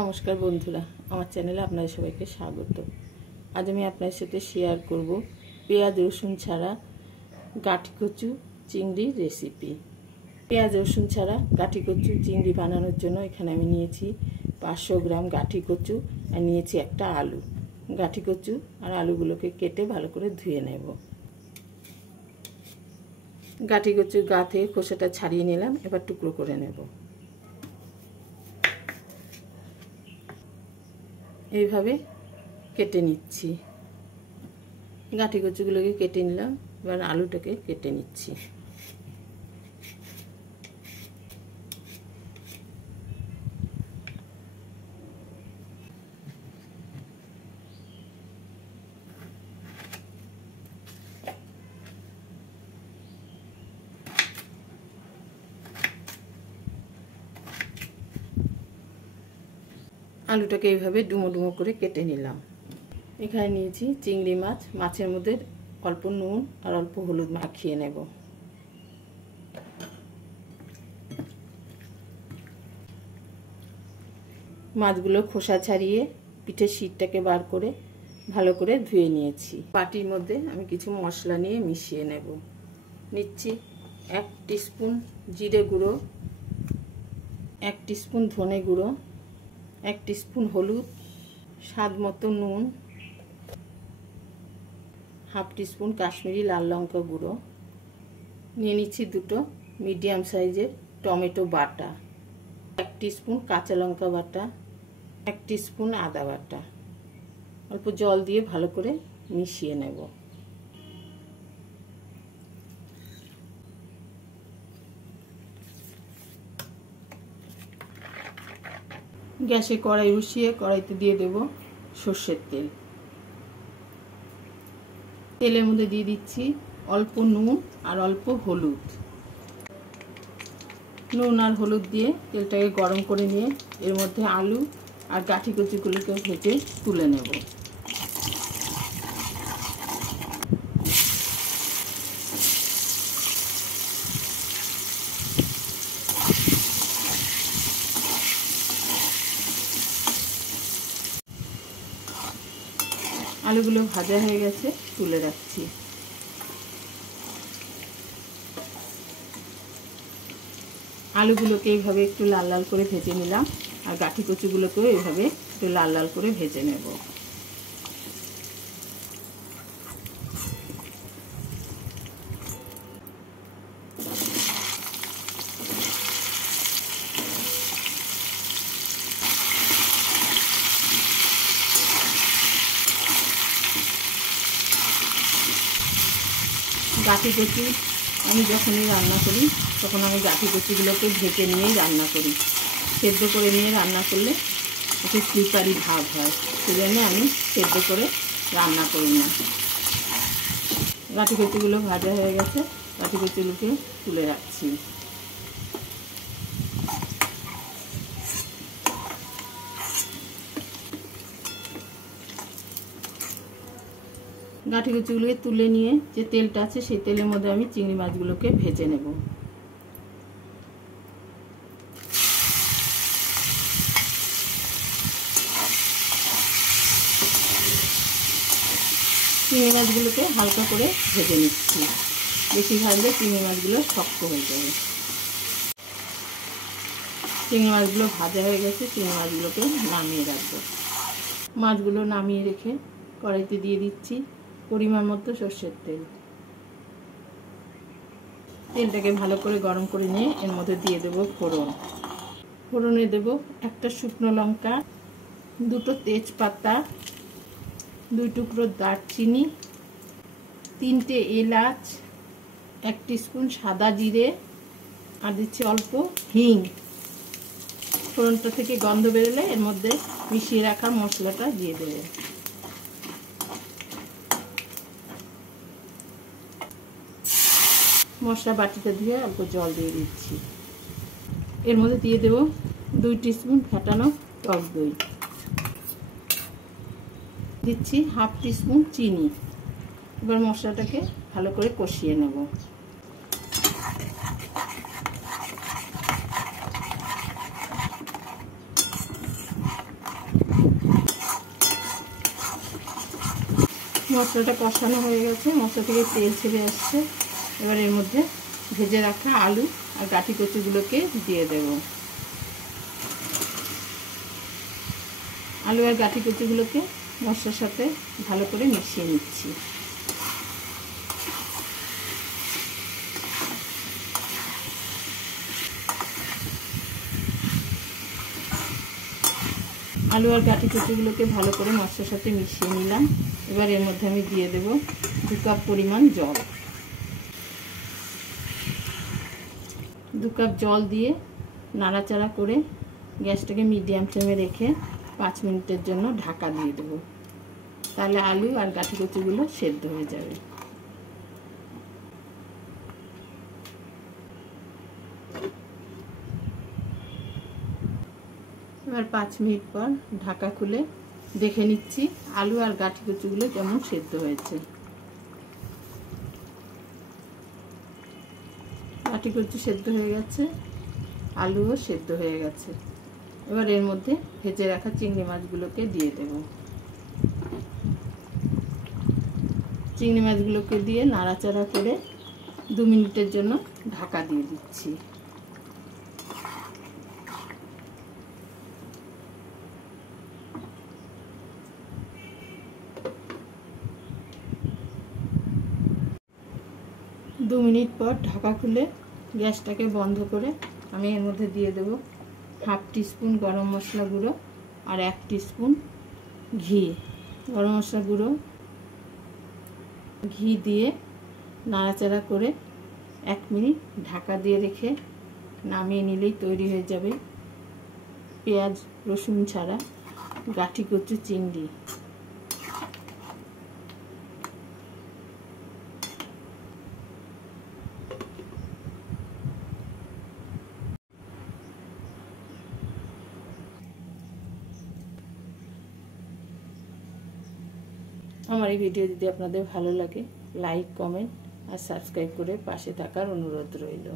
নমস্কার বন্ধুরা, আমার চ্যানেলে আপনাদের সবাইকে স্বাগত। আজ আমি আপনাদের সাথে শেয়ার করব পেঁয়াজ রসুন ছাড়া গাঁটি কচু চিংড়ি রেসিপি। পেঁয়াজ রসুন ছাড়া গাঁটি কচু চিংড়ি বানানোর জন্য এখানে আমি নিয়েছি 500 গ্রাম গাঁটি কচু আর নিয়েছি একটা আলু। গাঁটি কচু আর আলুগুলোকে কেটে ভালো করে ধুয়ে নেব। গাঁটি কচুর গা থেকে খোসাটা ছাড়িয়ে নিলাম, এবার টুকরো করে নেব। এইভাবে কেটে নিচ্ছি। গাঁটি কচুগুলোকে কেটে নিলাম, এবার আলুটাকে কেটে নিচ্ছি। আলুটাকে এইভাবে ডুমো ডুমো করে কেটে নিলাম। এখানে নিয়েছি চিংড়ি মাছ, মাছের মধ্যে অল্প নুন আর অল্প হলুদ মাখিয়ে নেব। মাছগুলো খোসা ছাড়িয়ে পিঠের শীটটাকে বার করে ভালো করে ধুয়ে নিয়েছি। বাটির মধ্যে আমি কিছু মশলা নিয়ে মিশিয়ে নেব। নিচ্ছি 1 টিস্পুন জিরে গুঁড়ো, 1 টিস্পুন ধনে গুঁড়ো, 1 টিস্পুন হলুদ, স্বাদ মতো নুন, হাফ টিস্পুন কাশ্মীরি লাল লঙ্কা গুঁড়ো। নিয়ে নিচ্ছি 2টো মিডিয়াম সাইজের টমেটো বাটা, 1 টিস্পুন কাঁচা লঙ্কা বাটা, 1 টিস্পুন আদা বাটা। অল্প জল দিয়ে ভালো করে মিশিয়ে নেব। গ্যাসে কড়াই বসিয়ে কড়াইতে দিয়ে দেব সর্ষের তেল। তেলের মধ্যে দিয়ে দিচ্ছি অল্প নুন আর অল্প হলুদ। নুন আর হলুদ দিয়ে তেলটাকে গরম করে নিয়ে এর মধ্যে আলু আর গাঁটি কচুগুলোকে ভেজে তুলে নেব। আলুগুলো ভাজা হয়ে গেছে, তুলে রাখছি। আলুগুলোকে এইভাবে একটু লাল লাল করে ভেজে নিলাম আর গাঁটি কচুগুলোকেও এইভাবে একটু লাল লাল করে ভেজে নেব। গাঁটি কচু আমি যখনই রান্না করি তখন আমি গাঁটি কচুগুলোকে ভেজে নিয়েই রান্না করি। সেদ্ধ করে নিয়ে রান্না করলে একটু স্লিপারি ভাব হয়, সেজন্য আমি সেদ্ধ করে রান্না করি না। গাঁটি কচুগুলো ভাজা হয়ে গেছে, গাঁটি কচুগুলোকে তুলে রাখছি। গাঁটি কচুগুলোকে তুলে নিয়ে যে তেলটা আছে সেই তেলের মধ্যে আমি চিংড়ি মাছগুলোকে ভেজে নেব। চিংড়ি মাছগুলোকে হালকা করে ভেজে নিচ্ছি, বেশি ভাজলে চিংড়ি মাছগুলো শক্ত হয়ে যাবে। চিংড়ি মাছগুলো ভাজা হয়ে গেছে, চিংড়ি মাছগুলোকে নামিয়ে রাখবো। মাছগুলো নামিয়ে রেখে কড়াইতে দিয়ে দিচ্ছি পরিমাণ মতো সর্ষের তেল। তেলটাকে ভালো করে গরম করে নিয়ে এর মধ্যে দিয়ে দেব ফোড়ন। ফোড়নে দেব 1টা শুকনো লঙ্কা, 2টো তেজপাতা, 2 টুকরো দারচিনি, 3টে এলাচ, 1 টিস্পুন সাদা জিরে আর দিচ্ছি অল্প হিং। ফোড়নটা থেকে গন্ধ বেরোলে এর মধ্যে মিশিয়ে রাখা মশলাটা দিয়ে দেব। মশলা বাটিতে ধুয়ে অল্প জল দিয়ে দিচ্ছি। এর মধ্যে দিয়ে দেব 2 টিস্পুন ফেটানো টক দই, দিচ্ছি হাফ টিস্পুন চিনি। এবার মশলাটাকে ভালো করে কষিয়ে নেব। মশলাটা কষানো হয়ে গেছে, মশলা থেকে তেল ছেড়ে আসছে। এবার এর মধ্যে ভেজে রাখা আলু আর গাঠি কচুগুলোকে দিয়ে দেব। আলু আর গাঠি কচুগুলোকে মশলার সাথে ভালো করে মিশিয়ে নিচ্ছি। আলু আর গাঠি কচুগুলোকে ভালো করে মশলার সাথে মিশিয়ে নিলাম। এবার এর মধ্যে আমি দিয়ে দেব 2 কাপ পরিমাণ জল। 2 কাপ জল দিয়ে নাড়াচাড়া করে গ্যাসটাকে মিডিয়াম ফ্লেমে রেখে 5 মিনিটের জন্য ঢাকা দিয়ে দেব। তাহলে আলু আর গাঠি কচুগুলো সেদ্ধ হয়ে যাবে। এবার 5 মিনিট পর ঢাকা খুলে দেখে নিচ্ছি আলু আর গাঠি কচুগুলো কেমন সেদ্ধ হয়েছে। গাঠি কচু সেদ্ধ হয়ে গেছে, আলুও সেদ্ধ হয়ে গেছে। এবার এর মধ্যে ভেজে রাখা চিংড়ি মাছগুলোকে দিয়ে দেব। চিংড়ি মাছগুলোকে দিয়ে নাড়াচাড়া করে 2 মিনিটের জন্য ঢাকা দিয়ে দিচ্ছি। দু মিনিট পর ঢাকা খুলে গ্যাসটাকে বন্ধ করে আমি এর মধ্যে দিয়ে দেব 1/2 টিস্পুন গরম মশলা গুঁড়ো আর 1 টিস্পুন ঘি। গরম মশলা গুঁড়ো ঘি দিয়ে নাড়াচাড়া করে 1 মিনিট ঢাকা দিয়ে রেখে নামিয়ে নিলেই তৈরি হয়ে যাবে পেঁয়াজ রসুন ছাড়া গাঠি কচু চিংড়ি। আমার এই ভিডিও যদি আপনাদের ভালো লাগে লাইক কমেন্ট আর সাবস্ক্রাইব করে পাশে থাকার অনুরোধ রইল।